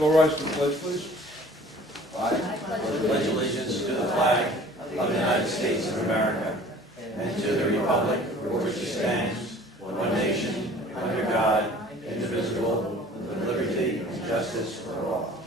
All rise for the pledge, please. I pledge allegiance to the flag of the United States of America and to the republic for which it stands, one nation, under God, indivisible, with liberty and justice for all.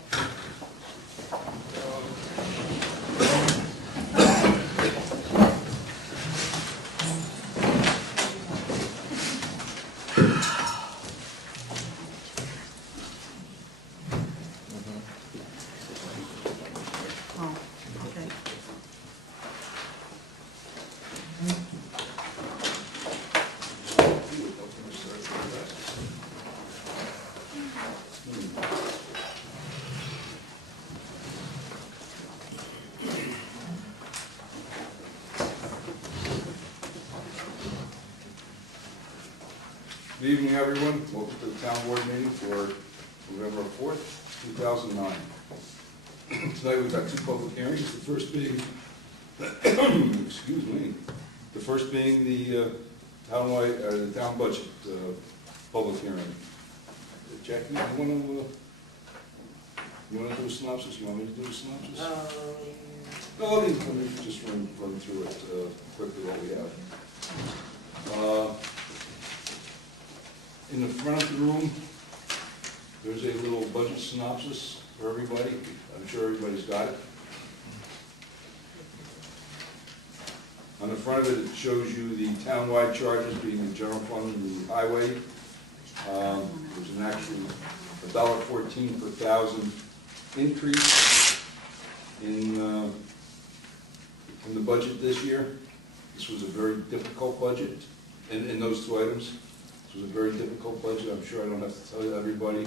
Good evening, everyone. Welcome to the town board meeting for November 4th, 2009. Tonight we've got two public hearings. The first being, excuse me, the first being the the town budget public hearing. Jackie, you want to do a synopsis? You want me to do a synopsis? No, let me just run through it quickly what we have. In the front of the room, there's a little budget synopsis for everybody. I'm sure everybody's got it. On the front of it, it shows you the townwide charges being the general fund and the highway. There's an actual $1.14 per thousand increase in the budget this year. This was a very difficult budget in those two items. This was a very difficult budget. I'm sure I don't have to tell you everybody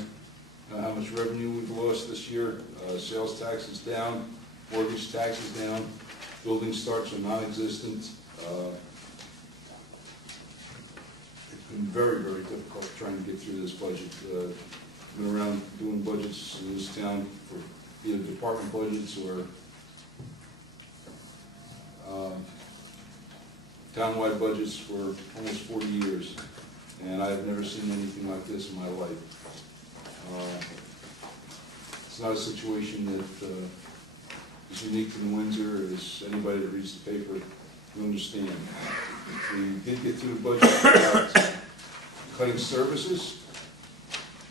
how much revenue we've lost this year. Sales tax is down, mortgage tax is down, building starts are non-existent. It's been very, very difficult trying to get through this budget. Been around doing budgets in this town for either department budgets or townwide budgets for almost 40 years. And I've never seen anything like this in my life. It's not a situation that is unique to Windsor. As anybody that reads the paper will understand. We did get through the budget without cutting services.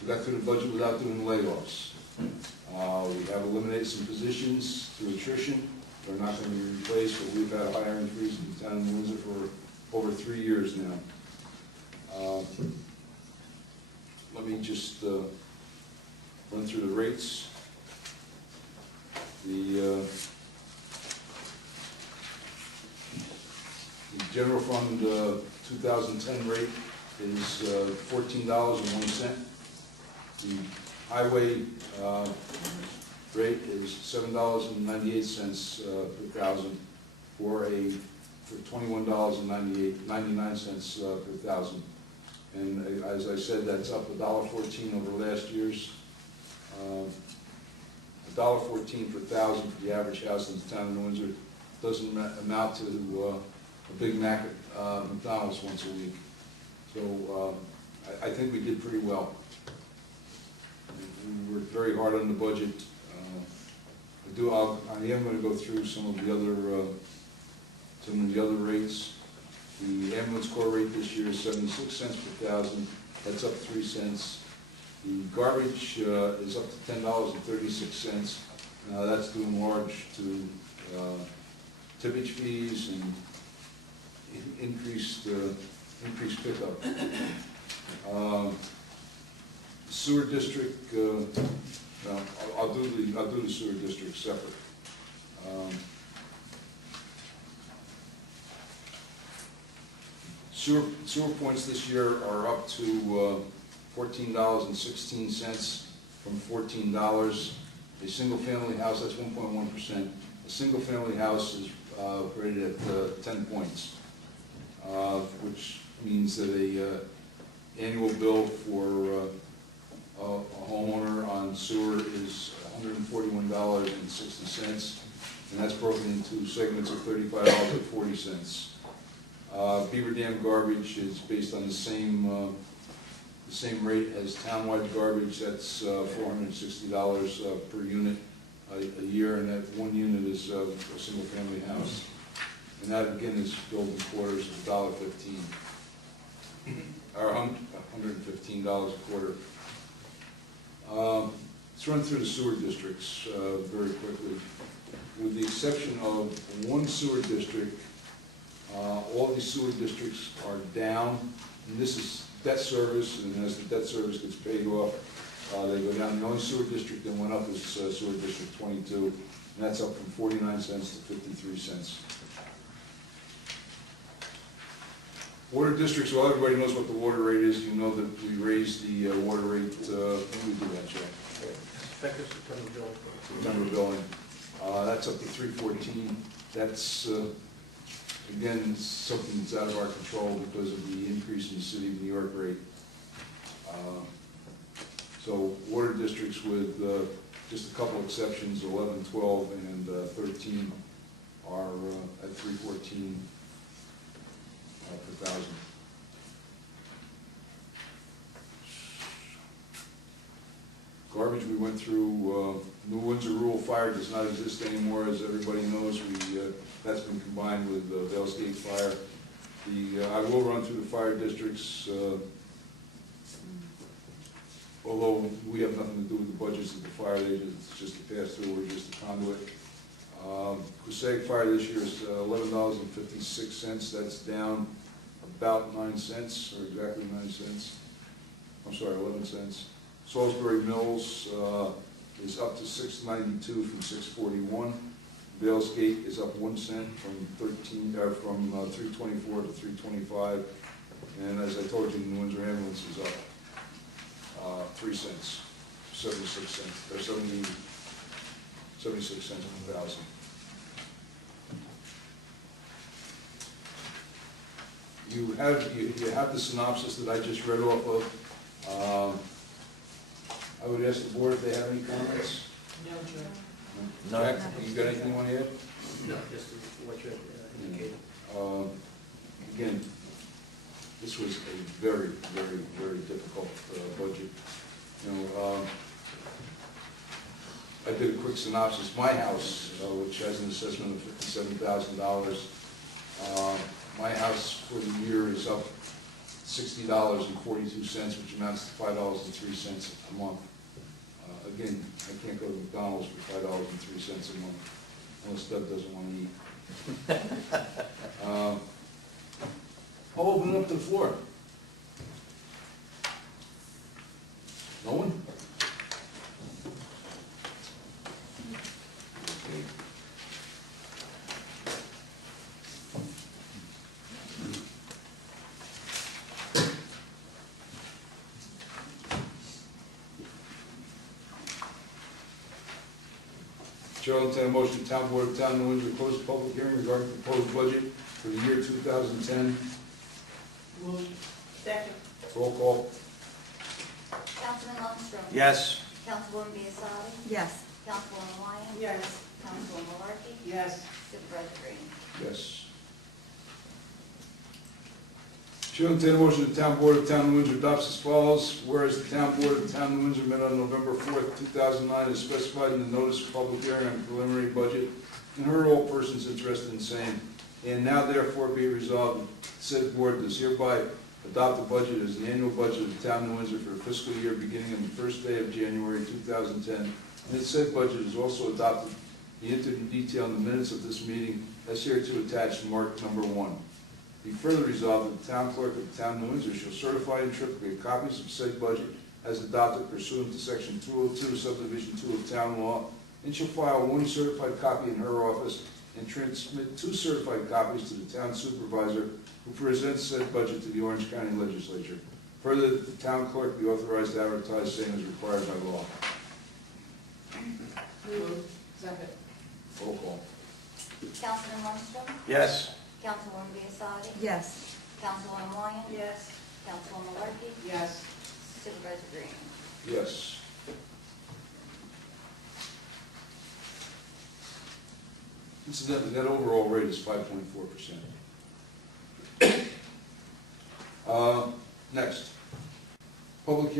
We got through the budget without doing layoffs. We have eliminated some positions through attrition. They're not going to be replaced, but we've had a hiring freeze in the town of Windsor for over 3 years now. Let me just run through the rates. The general fund 2010 rate is $14.01. The highway rate is $7.98 per thousand for $21.99 per thousand. And as I said, that's up $1.14 over last year's. $1.14 per thousand for the average house in the town of Windsor doesn't amount to a Big Mac at McDonald's once a week. So I think we did pretty well. We worked very hard on the budget. I am going to go through some of the other rates. The ambulance corps rate this year is 76 cents per thousand. That's up 3 cents. The garbage is up to $10.36. That's due in large to tippage fees and increased pickup. Sewer district. I'll do the sewer district separate. Sewer points this year are up to $14.16 from $14. A single-family house, that's 1.1%. A single-family house is rated at 10 points, which means that a annual bill for a homeowner on sewer is $141.60, and that's broken into segments of $35.40. Beaver Dam garbage is based on the same the same rate as townwide garbage. That's $460 per unit a year, and that one unit is a single-family house. And that, again, is billed in quarters of $1.15, or $115 a quarter. Let's run through the sewer districts very quickly. With the exception of one sewer district, all these sewer districts are down. And this is debt service, and as the debt service gets paid off, they go down. The only sewer district that went up is sewer district 22, and that's up from 49 cents to 53 cents. Water districts, well, everybody knows what the water rate is. You know that we raised the water rate, when we do that, Joe? Effective September bill. September billing. That's up to 314. That's, again, something that's out of our control because of the increase in the city of New York rate. So water districts with just a couple exceptions, 11, 12, and 13 are at 314 per thousand. Garbage we went through, New Windsor rural fire does not exist anymore, as everybody knows. That's been combined with Vales Gate Fire. I will run through the fire districts, although we have nothing to do with the budgets of the fire. It's just a pass-through, we're just a conduit. Passaic Fire this year is $11.56. That's down about 9 cents, or exactly 9 cents. I'm sorry, 11 cents. Salisbury Mills is up to $6.92 from $6.41. Vales Gate is up 1 cent from 3.24 to 3.25. And as I told you, New Windsor Ambulance is up 3 cents, 76 cents, or 76 cents per thousand. You have the synopsis that I just read off of. I would ask the board if they have any comments. No, Joe. No. Jack, you got anything you want to add? No, just what you indicated. Again, this was a very, very, very difficult budget. You know, I did a quick synopsis. My house, which has an assessment of $57,000, my house for the year is up $60.42, which amounts to $5.03 a month. Again, I can't go to McDonald's for $5.03 a month, unless Doug doesn't want to eat. I'll open it up to the floor. No one? Okay. Chair will entertain a motion to Town Board of Town of New Windsor close the public hearing regarding the proposed budget for the year 2010. Move. Second. Roll call. Councilman Lundstrom. Yes. Councilwoman Biassadi. Yes. Councilwoman Wyatt. Yes. Councilwoman Malarkey. Yes. Supervisor Green. Yes. Chair will entertain a motion to the Town Board of Town of New Windsor adopts as follows. Whereas the Town Board of Town of New Windsor met on November 4th, 2009, as specified in the notice of public hearing on the preliminary budget, and heard all persons interested in the same. And now therefore be resolved, said board does hereby adopt the budget as the annual budget of the Town of New Windsor for the fiscal year beginning on the first day of January 2010. And its said budget is also adopted, be entered in detail in the minutes of this meeting as hereto attached marked number 1. Be further resolved that the town clerk of the Town of New Windsor shall certify in triplicate copies of said budget as adopted pursuant to section 202, subdivision 2 of town law, and shall file one certified copy in her office and transmit 2 certified copies to the town supervisor who presents said budget to the Orange County Legislature. Further, that the town clerk be authorized to advertise same as required by law. Move. Second. Roll call. Councilman Lundstrom. Yes. Councilwoman Biassadi. Yes. Councilwoman Wyatt. Yes. Councilwoman Malarkey. Yes. Supervisor Green. Yes. Incidentally, that overall rate is 5.4%. Next.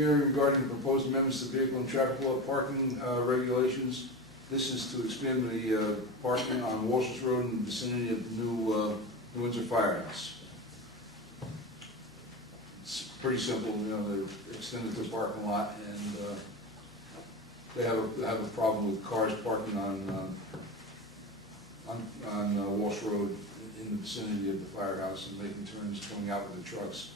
hearing regarding the proposed amendments to vehicle and traffic law parking regulations. This is to expand the parking on Walsh Road in the vicinity of the new Windsor Firehouse. It's pretty simple, you know, they've extended the parking lot, and they have a problem with cars parking on Walsh Road in the vicinity of the firehouse and making turns coming out with the trucks.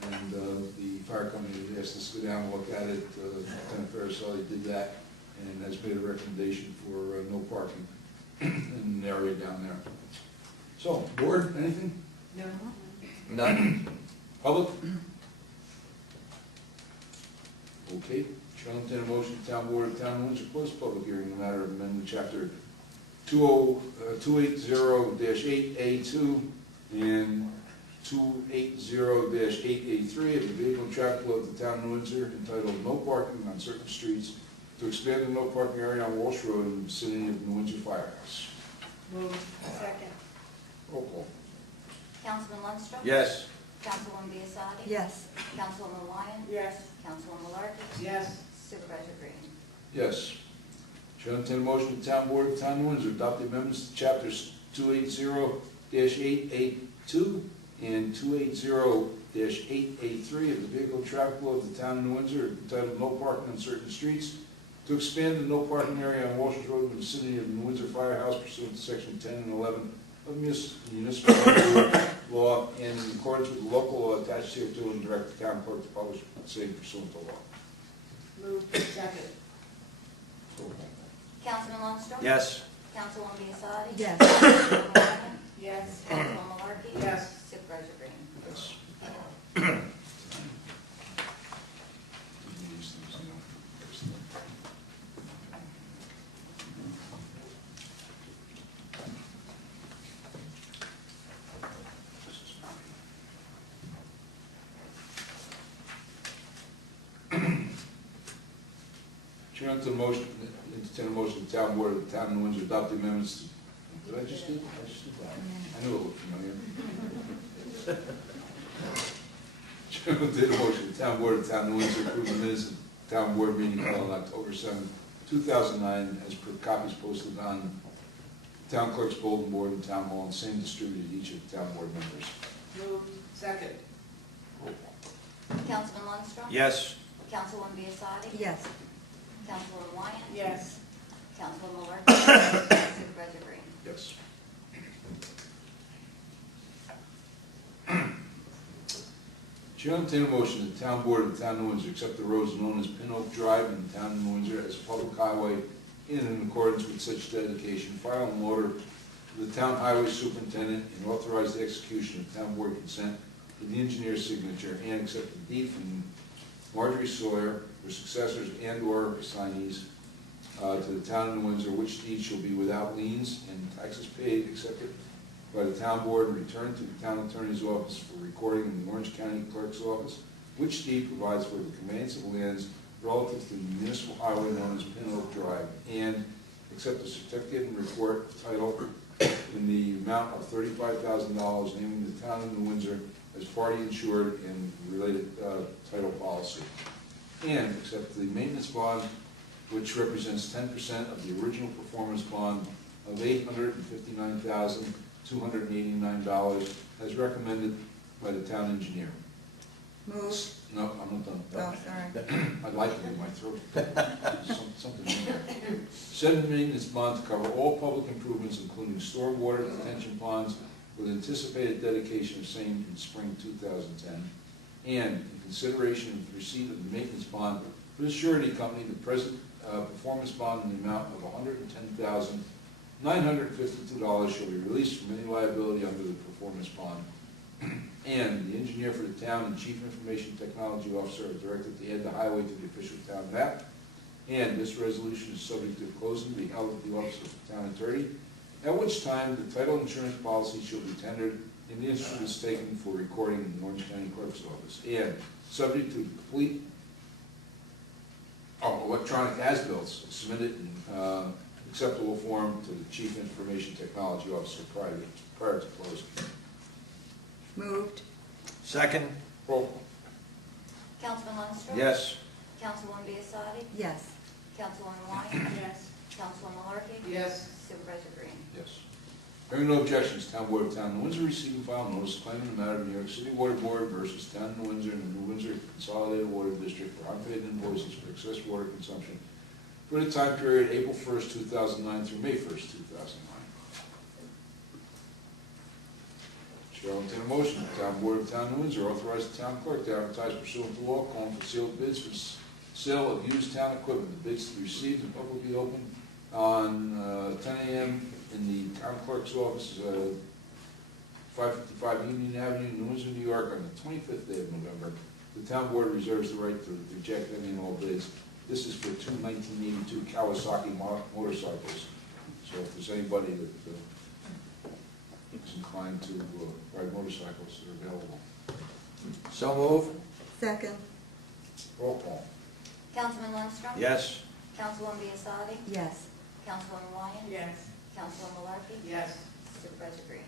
And the fire company asked us to go down and look at it. Lieutenant Ferricelli did that and has made a recommendation for no parking in the area down there. So, board, anything? No. None. Public? Okay. Shall entertain a motion, the town board of Town of Windsor close public hearing in the matter of amendment chapter 280-8A2 and 280-8A3 of the vehicle and traffic law of the Town of Windsor entitled No Parking on Certain Streets to expand the no parking area on Walsh Road in the vicinity of the Windsor Firehouse. Moved. Second. Roll call. Councilman Lundstrom? Yes. Councilwoman Biassadi? Yes. Councilwoman Wyan? Yes. Councilwoman Malarkey? Yes. Supervisor Green? Yes. Shall entertain a motion, the town board of the Town of Windsor adopt the amendments to chapters 280-8A2 and 280-8A3 of the vehicle and traffic law of the Town of Windsor entitled No Parking on Certain Streets to expand the no parking area on Walsh Road in the vicinity of the Windsor Firehouse pursuant to section 10 and 11 of municipal law and in accordance with the local law attached hereto and direct the town clerk to publish same pursuant to law. Moved. Second. Roll call. Councilman Lundstrom? Yes. Councilwoman Biassadi? Yes. Councilwoman Wyan? Yes. Councilwoman Malarkey? Yes. Supervisor Green? Yes. Chair, entertain a motion, the town board of the Town of Windsor adopt the amendments. Did I just do that? I just did that. I knew it looked familiar. Chair, entertain a motion, the town board of the Town of Windsor approve the minutes of the town board meeting held on October 7, 2009, as per copies posted on town clerk's bulletin board in town hall and same distributed to each of the town board members. Moved. Second. Roll call. Councilman Lundstrom? Yes. Councilwoman Biassadi? Yes. Councilwoman Wyan? Yes. Councilwoman Malarkey? Supervisor Green? Yes. Chair, entertain a motion that the town board of the Town of Windsor accept the roads known as Pin Oak Drive in the Town of Windsor as a public highway in accordance with such dedication, file an order to the town highway superintendent and authorize the execution of town board consent with the engineer's signature and accept the deed from Marjorie Sawyer, her successors and/or assignees to the Town of Windsor, which deed shall be without liens and taxes paid accepted by the town board and returned to the town attorney's office for recording in the Orange County Clerk's office, which deed provides for the conveyance of lands relative to the municipal highway known as Pin Oak Drive, and accept a certificate and report title in the amount of $35,000 naming the Town of Windsor as party insured in related title policy, and accept the maintenance bond, which represents 10% of the original performance bond of $859,289 as recommended by the town engineer. Move. No, I'm not done. Oh, sorry. I'd like it in my throat. Something in there. Said maintenance bond to cover all public improvements, including stormwater detention ponds, with anticipated dedication of same in spring 2010. And in consideration of the receipt of the maintenance bond for the surety company, the present performance bond in the amount of $110,952 shall be released from any liability under the performance bond. And the engineer for the town and chief information technology officer are directed to add the highway to the official town map. And this resolution is subject to closing to be held at the office of the town attorney, at which time the title insurance policy shall be tendered and the instrument is taken for recording in the Orange County Clerk's office. And subject to complete electronic as-bills submitted in acceptable form to the chief information technology officer prior to closing. Moved. Second. Roll call. Councilman Lundstrom. Yes. Councilwoman Biassadi. Yes. Councilwoman Wyatt. Yes. Councilwoman Malarkey. Yes. Supervisor Green. Yes. Hearing no objections, Town Board of Town of New Windsor receiving file notice claiming the matter of New York City Water Board versus Town of New Windsor and the New Windsor Consolidated Water District for unpaid invoices for excess water consumption for the time period April 1st, 2009 through May 1st, 2009. Chair will entertain a motion. The Town Board of Town of New Windsor authorize the town clerk to advertise pursuant to law, calling for sealed bids for sale of used town equipment. The bids to be received and publicly open on 10 a.m. in the town clerk's office, 555 Union Avenue, New Windsor, New York, on the 25th day of November. The town board reserves the right to reject any and all bids. This is for two 1982 Kawasaki motorcycles. So if there's anybody that is inclined to ride motorcycles, they're available. So move. Second. Roll call. Councilman Lundstrom. Yes. Councilwoman Biassadi. Yes. Councilwoman Wyatt. Yes. Councilwoman Malarkey. Yes. Supervisor Green.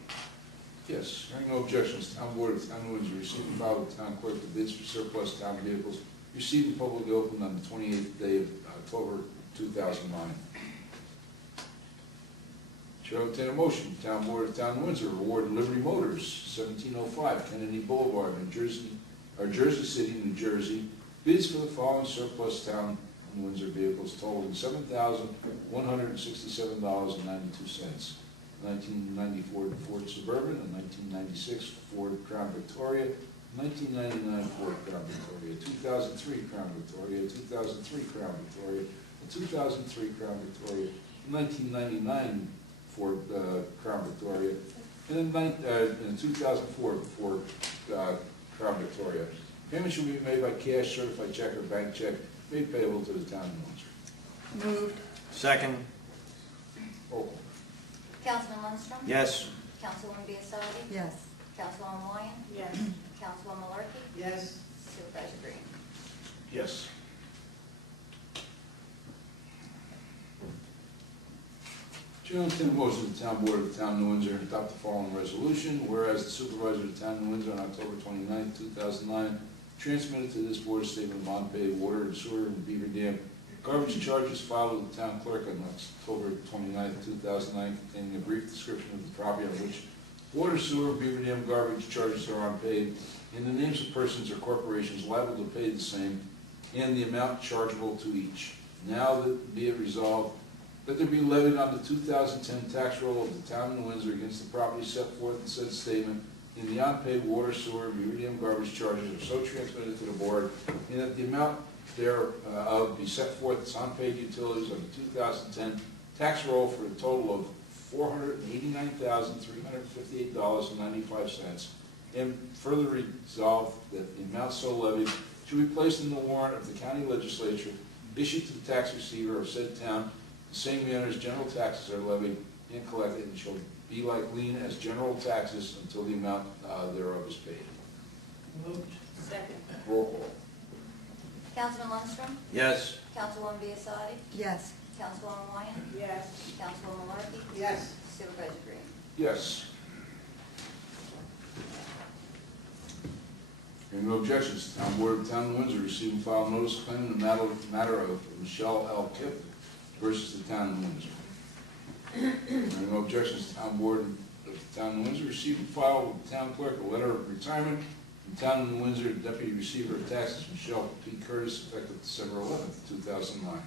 Yes, hearing no objections, Town Board of Town of Windsor received and filed with Town Clerk the bids for surplus town vehicles received and publicly opened on the 28th day of October 2009. Chair will entertain a motion. Town Board of Town of Windsor award Liberty Motors, 1705 Kennedy Boulevard, Jersey City, New Jersey, bids for the following surplus town and Windsor vehicles totaling $7,167.92. 1994 Ford Suburban, a 1996 Ford Crown Victoria, 1999 Ford Crown Victoria, 2003 Crown Victoria, 2003 Crown Victoria, a 2003 Crown Victoria, 1999 Ford Crown Victoria, and a 2004 Ford Crown Victoria. Payment should be made by cash, certified check, or bank check, made payable to the town of Windsor. Moved. Second. Roll call. Councilman Lundstrom. Yes. Councilwoman Biassadi. Yes. Councilwoman Wyatt. Yes. Councilwoman Malarkey. Yes. Supervisor Green. Yes. Chair will entertain a motion the Town Board of the Town of New Windsor adopt the following resolution, whereas the supervisor of the Town of New Windsor on October 29, 2009, transmitted to this board a statement of unpaid water and sewer and beaver dam garbage charges filed with the town clerk on October 29, 2009, containing a brief description of the property on which water, sewer, beaver dam garbage charges are unpaid, and the names of persons or corporations liable to pay the same, and the amount chargeable to each. Now that be it resolved that there be levied on the 2010 tax roll of the town of New Windsor against the property set forth in said statement, and the unpaid water, sewer, and beaver dam garbage charges are so transmitted to the board, and that the amount thereof be set forth as unpaid utilities on the 2010 tax roll for a total of $489,358.95, and further resolved that the amount so levied should be placed in the warrant of the county legislature, issued to the tax receiver of said town, the same manner as general taxes are levied and collected, and shall be like lien as general taxes until the amount thereof is paid. Moved. Second. Roll call. Councilman Lundstrom. Yes. Councilwoman Biassadi. Yes. Councilwoman Wyatt. Yes. Councilwoman Malarkey. Yes. Supervisor Green. Yes. Hearing no objections, the Town Board of Town of Windsor received and filed notice claiming the matter of Michelle L. Kipp versus the Town of Windsor. Hearing no objections, the Town Board of the Town of Windsor received and filed with the Town Clerk a letter of retirement from Town of Windsor Deputy Receiver of Taxes Michelle P. Curtis, effective December 11th, 2009.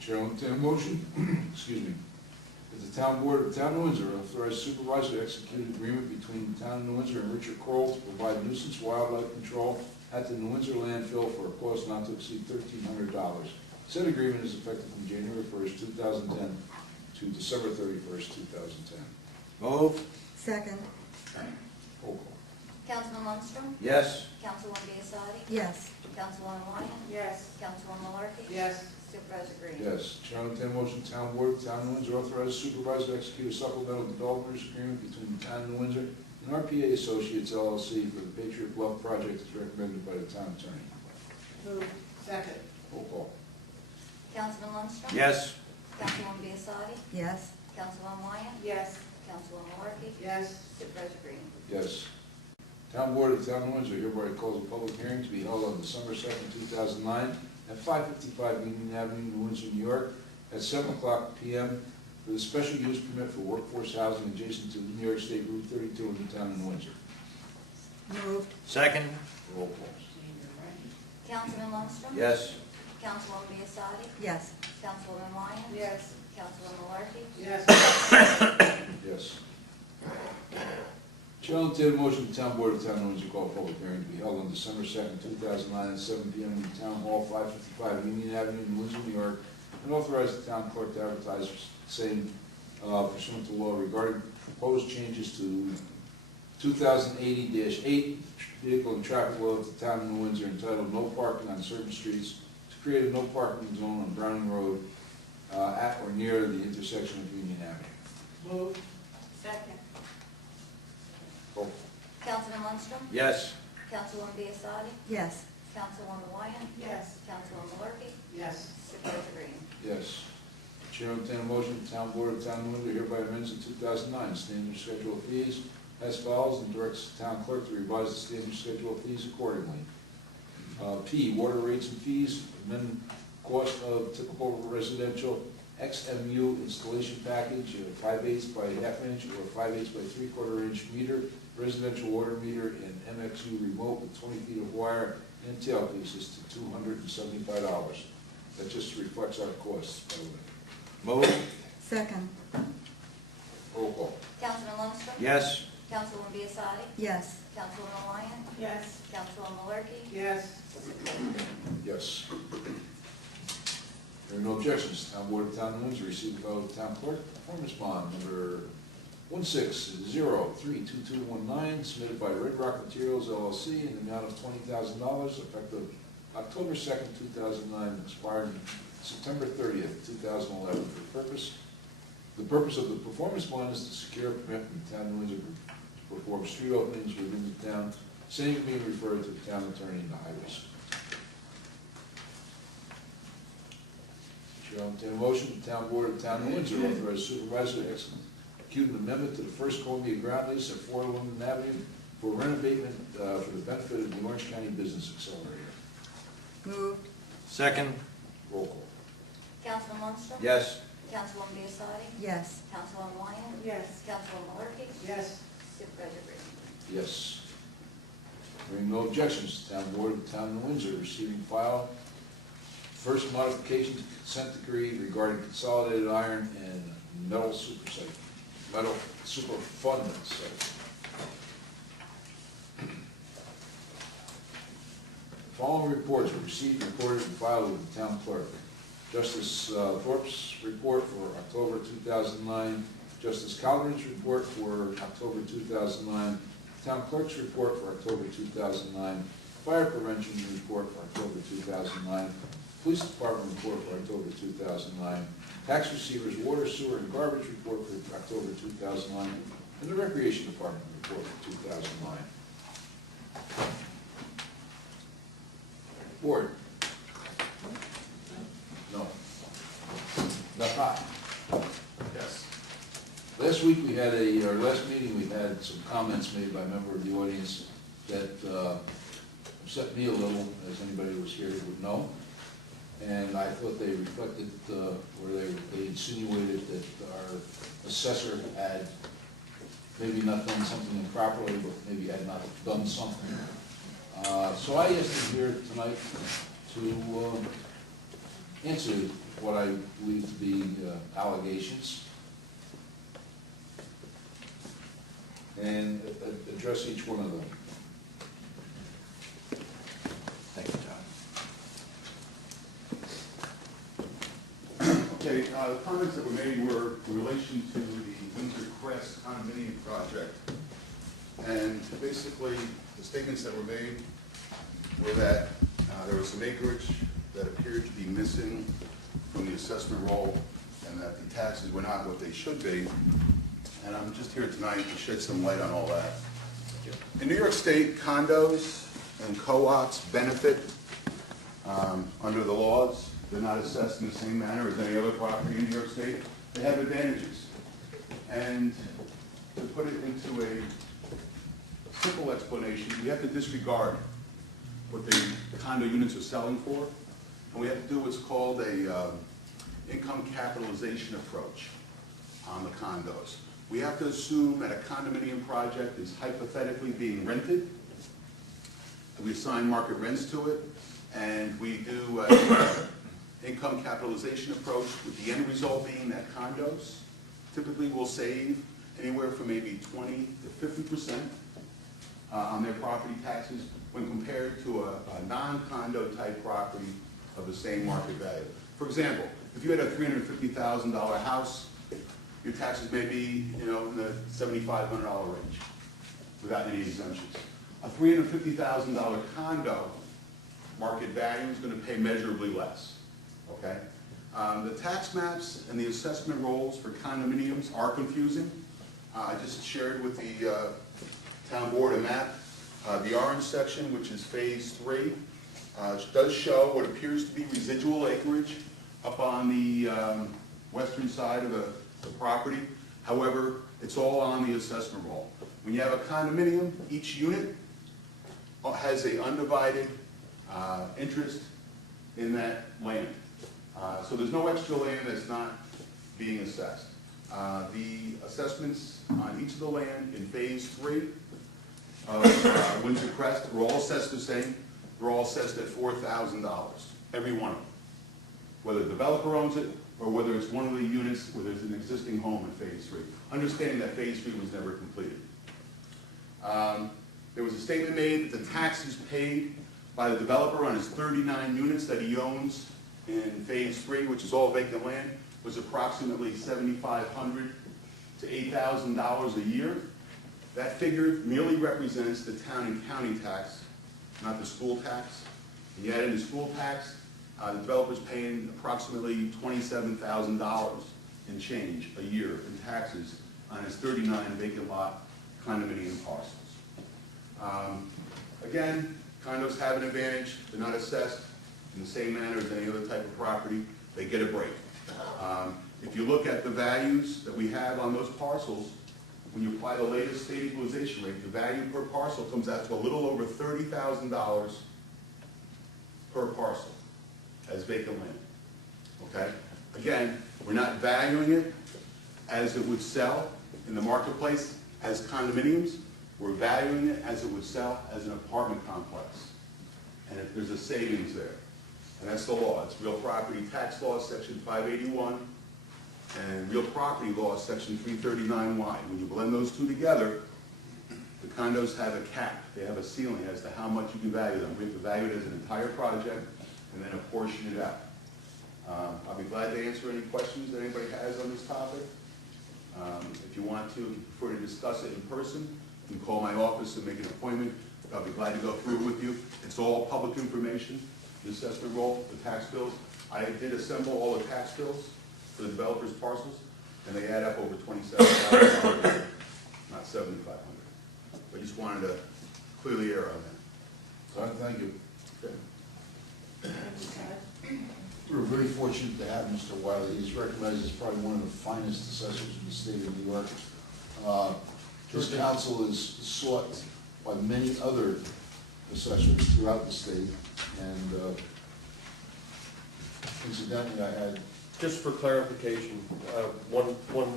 Chair will entertain a motion, excuse me, that the Town Board of the Town of Windsor authorize supervisor to execute an agreement between the Town of New Windsor and Richard Kroll to provide nuisance wildlife control at the New Windsor landfill for a cost not to exceed $1,300. Said agreement is effective from January 1st, 2010 to December 31st, 2010. Move. Second. Roll call. Councilman Lundstrom. Yes. Councilwoman Biassadi. Yes. Councilwoman Wyatt. Yes. Councilwoman Malarkey. Yes. Supervisor Green. Yes. Chair will entertain a motion, Town Board of the Town of New Windsor authorize supervisor to execute a supplemental developers agreement between the Town of New Windsor and RPA Associates LLC for the Patriot Bluff project as recommended by the town attorney. Moved. Second. Roll call. Councilman Lundstrom. Yes. Councilwoman Biassadi. Yes. Councilwoman Wyatt. Yes. Councilwoman Malarkey. Yes. Supervisor Green. Yes. Town Board of the Town of Windsor hereby calls a public hearing to be held on December 2nd, 2009, at 555 Union Avenue, New Windsor, New York, at 7 o'clock p.m. for the special use permit for workforce housing adjacent to New York State Route 32 in the town of New Windsor. Moved. Second. Roll call. Councilman Lundstrom? Yes. Councilwoman Biassadi? Yes. Councilwoman Lyons? Yes. Councilwoman Malarkey? Yes. Yes. Chair will entertain a motion the Town Board of the Town of Windsor call a public hearing to be held on December 2nd, 2009, at 7 p.m. in the Town Hall, 555 Union Avenue, New Windsor, New York, and authorize the town clerk to advertise same pursuant to law regarding proposed changes to 2080-8 vehicle and traffic law of the town of New Windsor entitled No Parking on Certain Streets to create a no parking zone on Browning Road at or near the intersection of Union Avenue. Moved. Second. Roll. Councilman Lundstrom? Yes. Councilwoman Biassadi? Yes. Councilwoman Lyons? Yes. Councilwoman Malarkey? Yes. Supervisor Green? Yes. Chair will entertain a motion, the Town Board of the Town of Windsor hereby amends the 2009 standard schedule of fees as follows and directs the town clerk to revise the standard schedule of fees accordingly. P, water rates and fees, amend cost of typical residential XMU installation package, 5/8 by ½ inch or 5/8 by ¾ inch meter, residential water meter, and MXU remote with 20 feet of wire and tailpieces to $275. That just reflects our costs, by the way. Move. Second. Roll call. Councilman Lundstrom? Yes. Councilwoman Biassadi? Yes. Councilwoman Lyons? Yes. Councilwoman Malarkey? Yes. Yes. There are no objections. Town Board of the Town of Windsor received by the town clerk performance bond number 16032219 submitted by Red Rock Materials LLC in the amount of $20,000 effective October 2nd, 2009, expired September 30th, 2011. The purpose of the performance bond is to secure a permit from the town of Windsor to perform street openings within the town, same being referred to the town attorney and the highways. Chair will entertain a motion, the Town Board of the Town of Windsor authorize supervisor to execute an amendment to the First Columbia ground lease at 4 London Avenue for renovation for the benefit of the Orange County Business Accelerator. Moved. Second. Roll call. Councilman Lundstrom? Yes. Councilwoman Biassadi? Yes. Councilwoman Lyons? Yes. Councilwoman Malarkey? Yes. Supervisor Green? Yes. Hearing no objections, the Town Board of the Town of Windsor receiving file first modification to consent decree regarding consolidated iron and metal superfund site. The following reports were received, recorded, and filed with the town clerk. Justice Thorpe's report for October 2009, Justice Calderon's report for October 2009, Town Clerk's report for October 2009, Fire Prevention report for October 2009, Police Department report for October 2009, Tax Receiver's Water, Sewer, and Garbage report for October 2009, and the Recreation Department report for 2009. Board? No. Not. Yes. Last week we had our last meeting, we had some comments made by a member of the audience that upset me a little, as anybody who was here would know. And I thought they reflected, where they insinuated that our assessor had maybe not done something improperly, but maybe had not done something. So I asked him here tonight to answer what I believe to be allegations and address each one of them. Thank you, John. Okay, the comments that were made were in relation to the Windsor Crest condominium project. And basically, the statements that were made were that there was some acreage that appeared to be missing from the assessment roll and that the taxes were not what they should be. And I'm just here tonight to shed some light on all that. In New York State, condos and co-ops benefit under the laws. They're not assessed in the same manner as any other property in New York State. They have advantages. And to put it into a simple explanation. We have to disregard what the condo units are selling for, and we have to do what's called a income capitalization approach on the condos. We have to assume that a condominium project is hypothetically being rented. We assign market rents to it, and we do an income capitalization approach with the end result being that condos typically will save anywhere from maybe 20 to 50% on their property taxes when compared to a non-condo type property of the same market value. For example, if you had a $350,000 house, your taxes may be, in the $7,500 range without any exemptions. A $350,000 condo market value is going to pay measurably less, okay? The tax maps and the assessment rolls for condominiums are confusing. I just shared with the town board a map. The orange section, which is phase 3, does show what appears to be residual acreage up on the western side of the property. However, it's all on the assessment roll. When you have a condominium, each unit has an undivided interest in that land. So there's no extra land that's not being assessed. The assessments on each of the land in phase 3 of Windsor Crest are all assessed the same. They're all assessed at $4,000, every one of them. Whether the developer owns it or whether it's one of the units where there's an existing home in phase 3. Understanding that phase 3 was never completed. There was a statement made that the taxes paid by the developer on his 39 units that he owns in phase 3, which is all vacant land, was approximately $7,500 to $8,000 a year. That figure merely represents the town and county tax, not the school tax. When you add in the school tax, the developer's paying approximately $27,000 in change a year in taxes on his 39 vacant lot condominium parcels. Again, condos have an advantage. They're not assessed in the same manner as any other type of property. They get a break. If you look at the values that we have on those parcels, when you apply the latest state equalization rate, the value per parcel comes out to a little over $30,000 per parcel as vacant land, okay? Again, we're not valuing it as it would sell in the marketplace as condominiums. We're valuing it as it would sell as an apartment complex. And if there's a savings there. And that's the law. It's real property tax law, section 581, and real property law, section 339Y. When you blend those two together, the condos have a cap. They have a ceiling as to how much you can value them. We have to value it as an entire project and then apportion it out. I'll be glad to answer any questions that anybody has on this topic. If you want to, if you prefer to discuss it in person, you can call my office and make an appointment. I'll be glad to go through it with you. It's all public information, the assessment roll, the tax bills. I did assemble all the tax bills for the developers' parcels, and they add up over $27,000, not $7,500. I just wanted to clear the air on that. Thank you. Okay. We're very fortunate to have Mr. Wiley. He's recognized as probably one of the finest assessors in the state of New York. His counsel is sought by many other assessors throughout the state, and incidentally, I had Just for clarification, one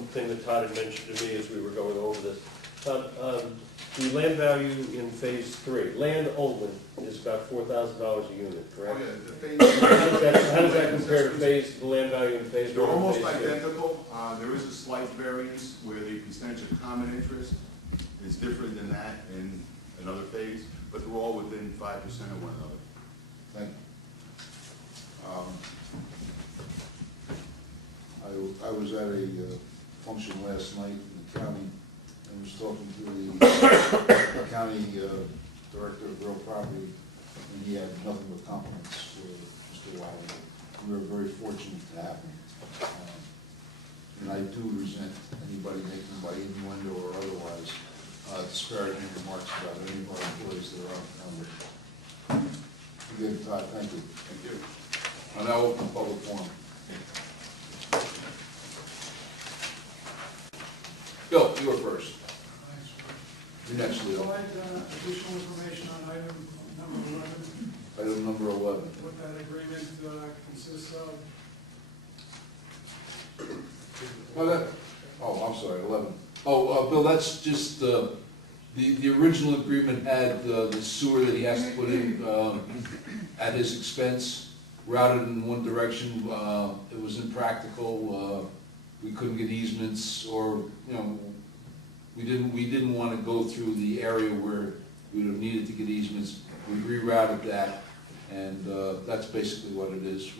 thing that Todd had mentioned to me as we were going over this, the land value in phase 3, land only, is about $4,000 a unit, Oh, correct? yeah, the phase- How does that compare to the land value in phase 1? They're almost and phase two? identical. There is a slight variance where the percentage of common interest is different than that in another phase, but they're all within 5% of one another. Thank you. I was at a function last night in the county and was talking to the county director of real property, and he had nothing but compliments for Mr. Wiley. We were very fortunate to have him. And I do resent anybody making by innuendo or otherwise disparaging remarks about any of our employees that are on the Again, Todd, thank you. Thank you. I now open public forum. Bill, you were first. Your next, Leo. Provide additional information on item number 11, Item number 11. what that agreement consists of. I'm sorry, 11. Bill, that's just, the original agreement had the sewer that he has to put in at his expense, routed in one direction. It was impractical. We couldn't get easements, or, we didn't want to go through the area where we would have needed to get easements. We rerouted that, and that's basically what it is.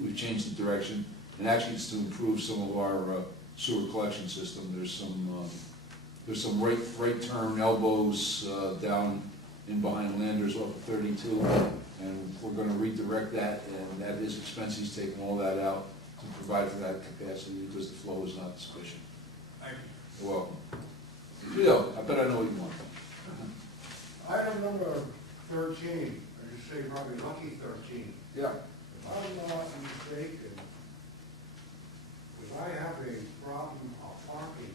We've changed the direction, and actually it's to improve some of our sewer collection system. There's some right turn elbows down in behind Landers off of 32, and we're going to redirect that, and at his expense, he's taking all that out to provide for that capacity because the flow is not sufficient. Thank You're welcome. Leo, I bet I know what you want. Item number 13, I should say probably lucky 13. Yeah. If I'm not mistaken, if I have a parking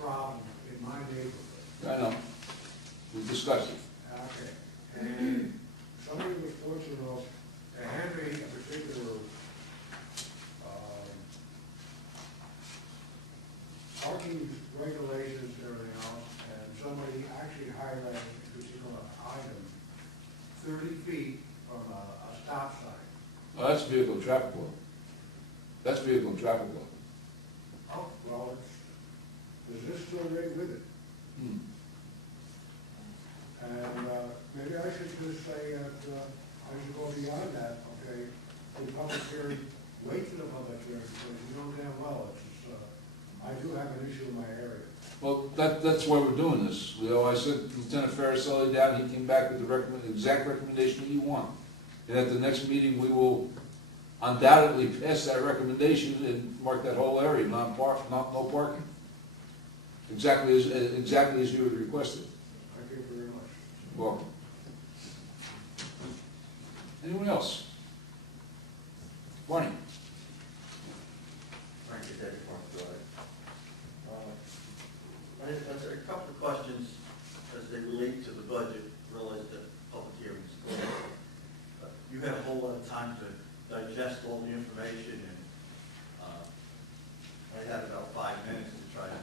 problem in my neighborhood. I know. We've discussed it. Okay. And somebody was fortunate enough to hand me a particular parking regulations and everything else, and somebody actually highlighted a particular item 30 feet from a stop sign. Oh, that's vehicle and traffic law. That's vehicle and traffic law. Oh, well, is this still right with it? Hmm. And maybe I should just say that I should go beyond that, okay? The public hearing, wait for the public hearing, because you know damn well, it's, I do have an issue in my area. Well, that's why we're doing this. Leo, I sent Lieutenant Fariselli down, he came back with the exact recommendation that you want. And at the next meeting, we will undoubtedly pass that recommendation and mark that whole area, no parking. Exactly as you had requested. Thank you very much. You're welcome. Anyone else? Barney? Frank, your daddy wants to go ahead. I have a couple of questions as they relate to the budget, realize that public hearings. You had a whole lot of time to digest all the information, and I had about 5 minutes to try to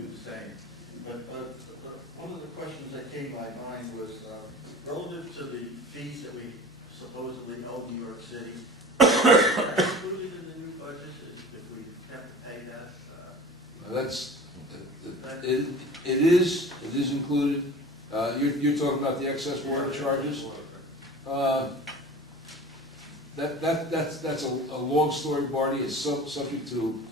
do the same. But one of the questions that came to my mind was relative to the fees that we supposedly owe New York City. Is that included in the new budget if we have to pay that? It is included. You're talking about the excess water charges? That's a long story, Barney. It's subject to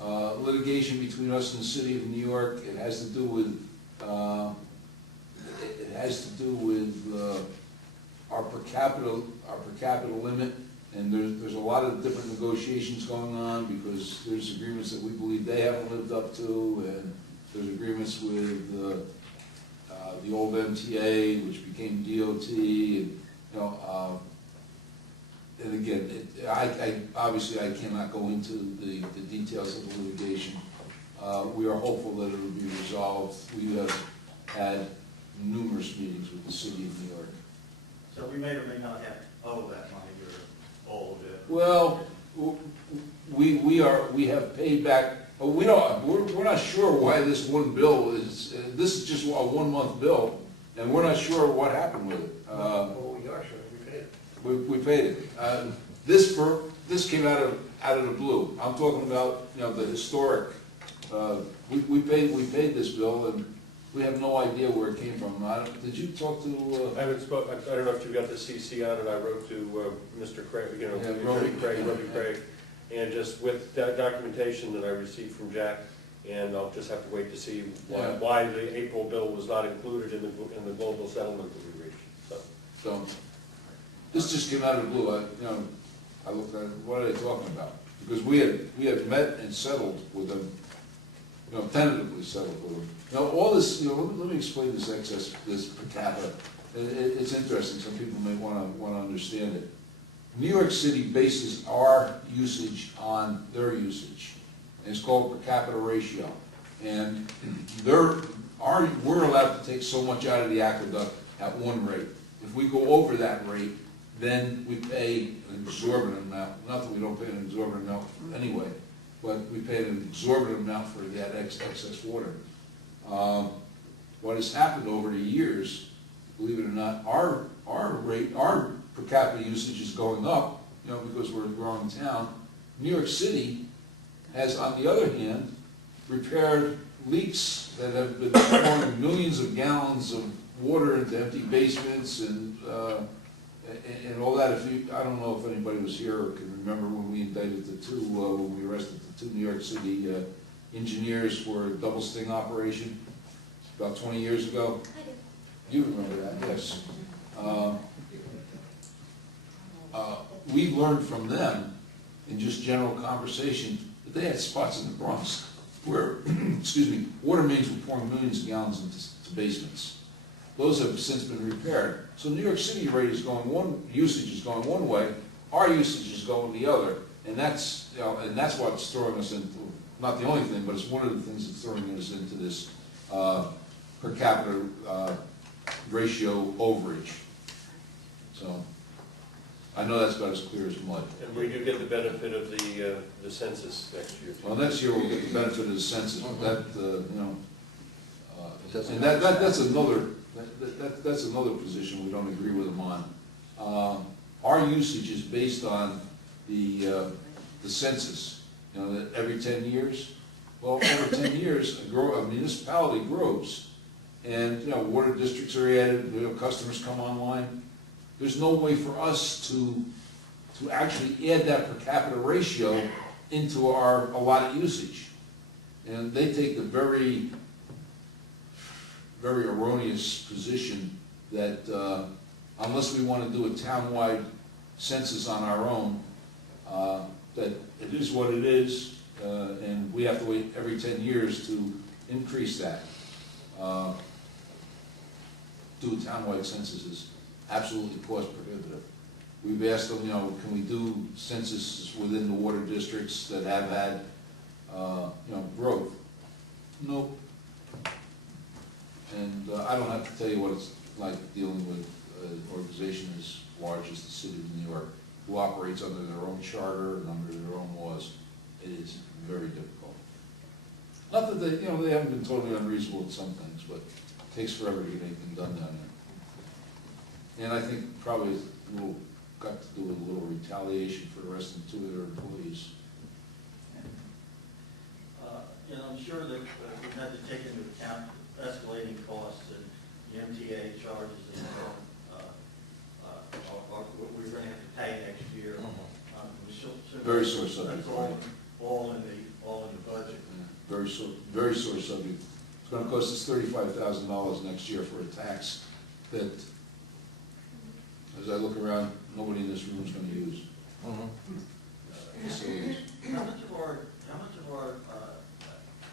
litigation between us and the city of New York. It has to do with our per capita limit, and there's a lot of different negotiations going on because there's agreements that we believe they haven't lived up to, and there's agreements with the old MTA, which became DOT, and and again, I obviously I cannot go into the details of the litigation. We are hopeful that it will be resolved. We have had numerous meetings with the city of New York. So we may or may not have owe that money or all of it. Well, we have paid back. We're not sure why this one bill is. This is just a 1 month bill, and we're not sure what happened with it. Well, we are sure, we paid it. We paid it. This came out of the blue. I'm talking about the historic. We paid this bill, and we have no idea where it came from. Did you talk to? I haven't spoke, I don't know if you got the CC on it. I wrote to Mr. Craig, Robbie Craig, and just with documentation that I received from Jack, and I'll just have to wait to see why the April bill was not included in the global settlement that we reached. So this just came out of the blue. I looked at it. What are they talking about? Because we had met and settled with them. Tentatively settled with them. All this. Let me explain this per capita. It's interesting. Some people may want to understand it. New York City bases our usage on their usage. And it's called per capita ratio. And we're allowed to take so much out of the aqueduct at one rate. If we go over that rate, then we pay an exorbitant amount, not that we don't pay an exorbitant amount anyway, but we pay an exorbitant amount for that excess water. What has happened over the years, believe it or not, our per capita usage is going up, because we're a growing town. New York City has, on the other hand, repaired leaks that have been pouring millions of gallons of water into empty basements and all that. I don't know if anybody was here or can remember when we indicted when we arrested the 2 New York City engineers for a double sting operation about 20 years ago. I do. You remember that, yes. We've learned from them, in just general conversation, that they had spots in the Bronx where, excuse me, water mains were pouring millions of gallons into basements. Those have since been repaired. So New York City rate is going usage is going one way, our usage is going the other, and that's what's throwing us into, not the only thing, but it's one of the things that's throwing us into this per capita ratio overage. So I know that's about as clear as mud. And we do get the benefit of the census next year. Well, next year we'll get the benefit of the census, but that, and that's another position we don't agree with them on. Our usage is based on the census, that every 10 years. Well, over 10 years, a municipality grows, and, water districts are added, customers come online. There's no way for us to actually add that per capita ratio into our allotted usage. And they take the very, very erroneous position that unless we want to do a townwide census on our own, that it is what it is, and we have to wait every 10 years to increase that. Do a townwide census is absolutely cost prohibitive. We've asked them, can we do censuses within the water districts that have had, growth? Nope. And I don't have to tell you what it's like dealing with an organization as large as the City of New York, who operates under their own charter and under their own laws. It is very difficult. Not that they haven't been totally unreasonable at some things, but it takes forever to get anything done down there. And I think probably got to do with a little retaliation for arresting 2 of their employees. I'm sure that we've had to take into account escalating costs and the MTA charges and what we're going to have to pay next year. Very sore subject. That's all in the budget. Very sore subject. It's going to cost us $35,000 next year for a tax that, as I look around, nobody in this room is going to use. How much of our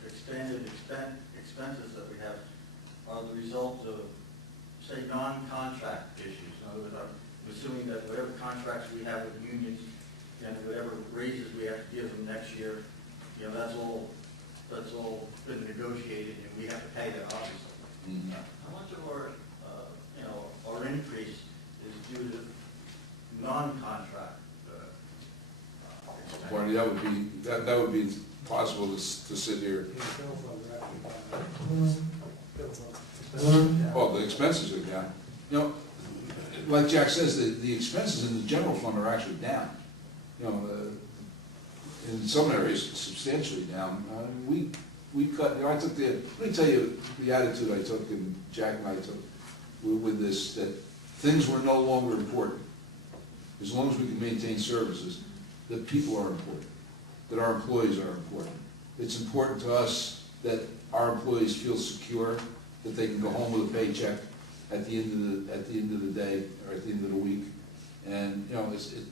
expanded expenses that we have are the result of, say, non-contract issues? In other words, I'm assuming that whatever contracts we have with unions and whatever raises we have to give them next year, that's all been negotiated, and we have to pay that, obviously. Mm-hmm. How much of our, our increase is due to non-contract expenses? Barney, that would be possible to sit here. Oh, the expenses are down. Like Jack says, the expenses in the general fund are actually down. In some areas, substantially down. We cut. Let me tell you the attitude I took, and Jack and I took with this, that things were no longer important. As long as we can maintain services, that people are important, that our employees are important. It's important to us that our employees feel secure, that they can go home with a paycheck at the end of the day or at the end of the week, and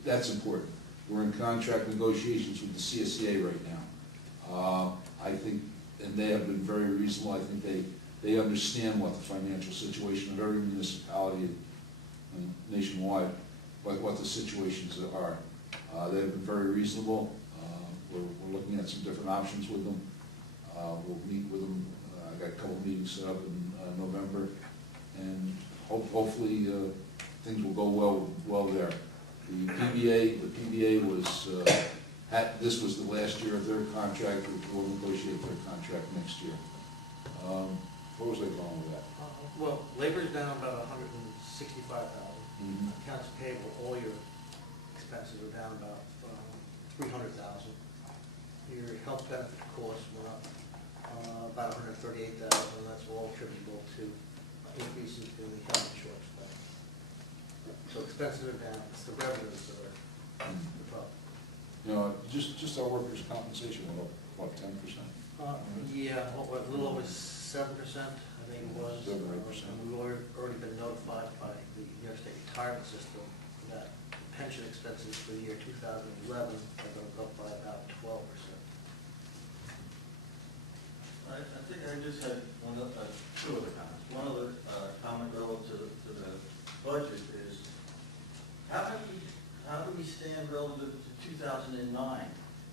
that's important. We're in contract negotiations with the CSEA right now. I think, and they have been very reasonable. I think they understand what the financial situation of every municipality nationwide, what the situations are. They have been very reasonable. We're looking at some different options with them. We'll meet with them, I I got a couple meetings set up in November, and hopefully things will go well there. The PBA was, this was the last year of their contract, we'll negotiate their contract next year. What was I going with that? Well, labor's down about $165,000. Accounts payable, all your expenses are down about $300,000. Your health benefit costs went up about $138,000. That's all attributable to increases in the health insurance plan. So expenses are down. It's the revenues that are the problem. You know, just our workers' compensation went up, what, 10%? Yeah, a little over 7%, I think it was. 7 or 8%. And we've already been notified by the New York State retirement system that pension expenses for the year 2011 are going to go up by about 12%. I think I just had two other comments. One other comment relative to the budget is, how do we stand relative to 2009?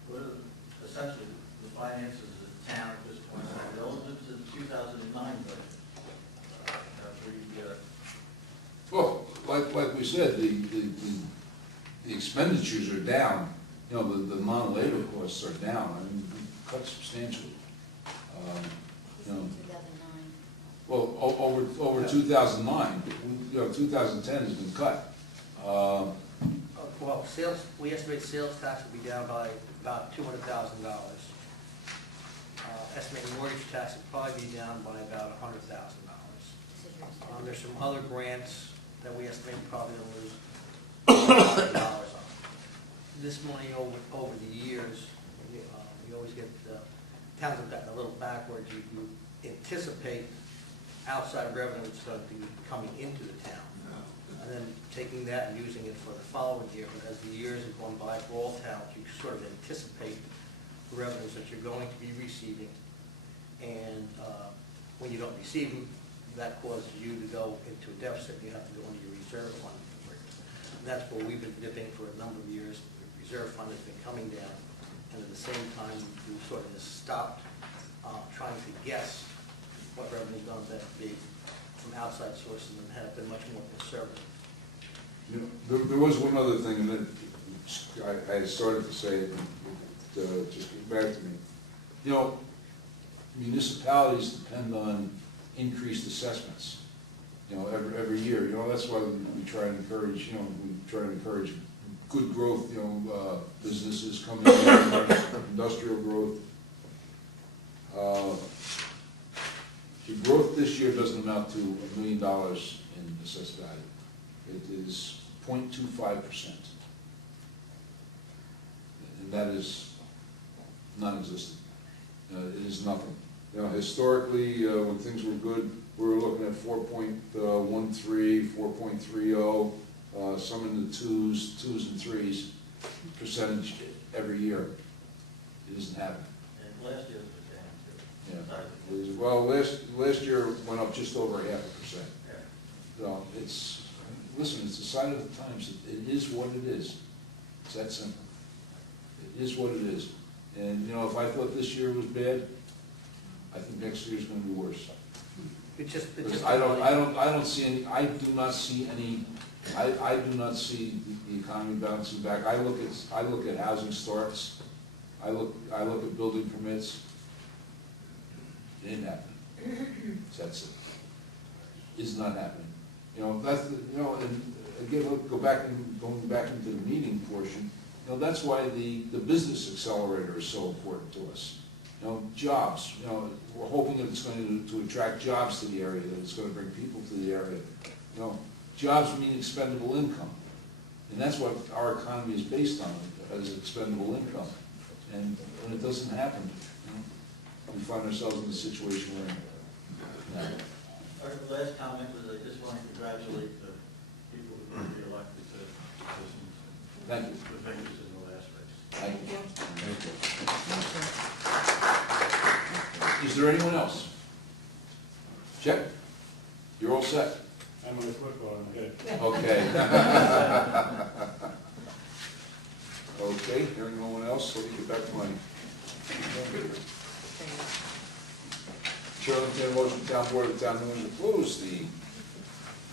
What are essentially the finances of the town at this point relative to the 2009 budget? Well, like we said, the expenditures are down. You know, the non-labor costs are down. I mean, we cut substantially. You know, 2009. well, over 2009, you know, 2010 has been cut. Well, we estimate sales tax will be down by about $200,000. Estimated mortgage tax will probably be down by about $100,000. There's some other grants that we estimate probably will lose $100,000 on. This money over the years, you always get, towns have gotten a little backwards. You anticipate outside revenue that's going to be coming into the town, and then taking that and using it for the following year. But as the years have gone by for all towns, you sort of anticipate the revenues that you're going to be receiving, and when you don't receive them, that causes you to go into a deficit. You have to go into your reserve fund. And that's where we've been dipping for a number of years. The reserve fund has been coming down, and at the same time, we've sort of stopped trying to guess what revenue is going to be from outside sources and have been much more conservative. You know, there was one other thing, and then I had started to say it, and just get back to me. You know, municipalities depend on increased assessments, you know, every year. You know, that's why we try to encourage, you know, good growth, you know, businesses coming in, industrial growth. The growth this year doesn't amount to $1 million in assessed value. It is 0.25%. And that is non-existent. It is nothing. You know, historically, when things were good, we were looking at 4.13, 4.30, some in the twos and threes percentage every year. It isn't happening. And last year was down too. Yeah. Well, last year went up just over 0.5%. Yeah. So it's, listen, it's the sign of the times. It is what it is. It's that simple. It is what it is. And, you know, if I thought this year was bad, I think next year's gonna be worse. I don't see any, I do not see the economy bouncing back. I look at housing starts, I look at building permits. It ain't happening. That's it. It's not happening. You know, that's the, you know, and again, going back into the meeting portion, you know, that's why the business accelerator is so important to us. You know, jobs, you know, we're hoping that it's going to attract jobs to the area, that it's going to bring people to the area. You know, jobs mean expendable income. And that's what our economy is based on, as expendable income. And when it doesn't happen, you know, we find ourselves in the situation we're in now. Our last comment was I just want to congratulate the people who were elected to positions. Thank you. The figures in the last race. Thank you. Is there anyone else? Check. You're all set. I'm on the football, I'm good. Okay. Okay, hearing no one else, let me get back to my. Chair will entertain a motion, town board of the town of Windsor to close the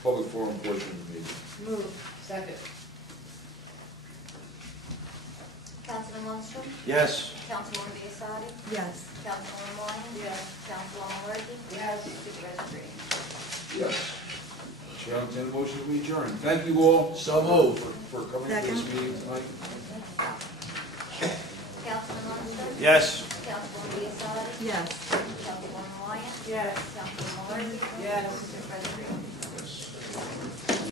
public forum portion of the meeting. Move. Second. Councilman Lundstrom? Yes. Councilwoman Biassadi? Yes. Councilwoman Lyons? Yes. Councilwoman Larky? Yes. Supervisor Brady? Yes. Chair will entertain a motion to adjourn. Thank you all So moved. for coming to this Second. meeting tonight. Councilman Lundstrom? Yes. Councilwoman Biassadi? Yes. Councilwoman Lyons? Yes. Councilwoman Larky? Yes. Supervisor Brady?